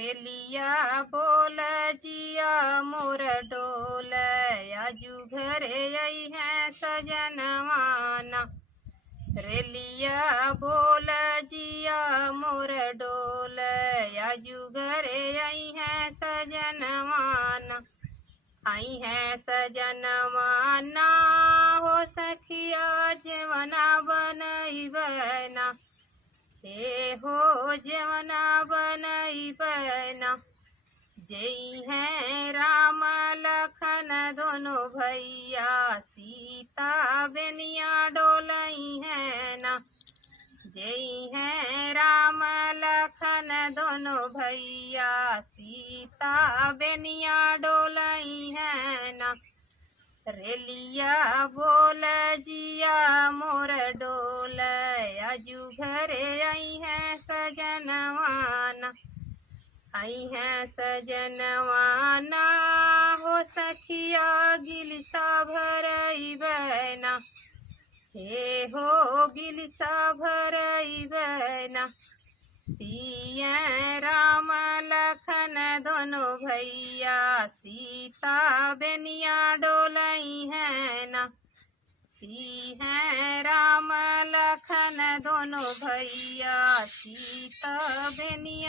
रेलिया बोल जिया मोर डोल आजू घरे आई है सजनवाना। रेलिया बोल जिया मोर डोल आजू घरे आई है सजनवाना। आई है सजनवाना हो सखिया जवना बनई बना। हे हो जवना बनई बना। जय है राम लखन दोनों भैया सीता बेनिया डोलई है ना। जय है राम लखन दोनों भैया सीता बेनिया डोलई है ना। रेलिया बोल जिया मोर डोल आजू घरे आई है सजनवाना। आई है सजनवाना हो सखिया गिलसा भरई बना। हे हो गिलसा भरई बना। पिए राम लखन दोनों भैया सीता बेनिया डोलई है ना। पी है राम लखन दोनों भैया सीता बेनिया।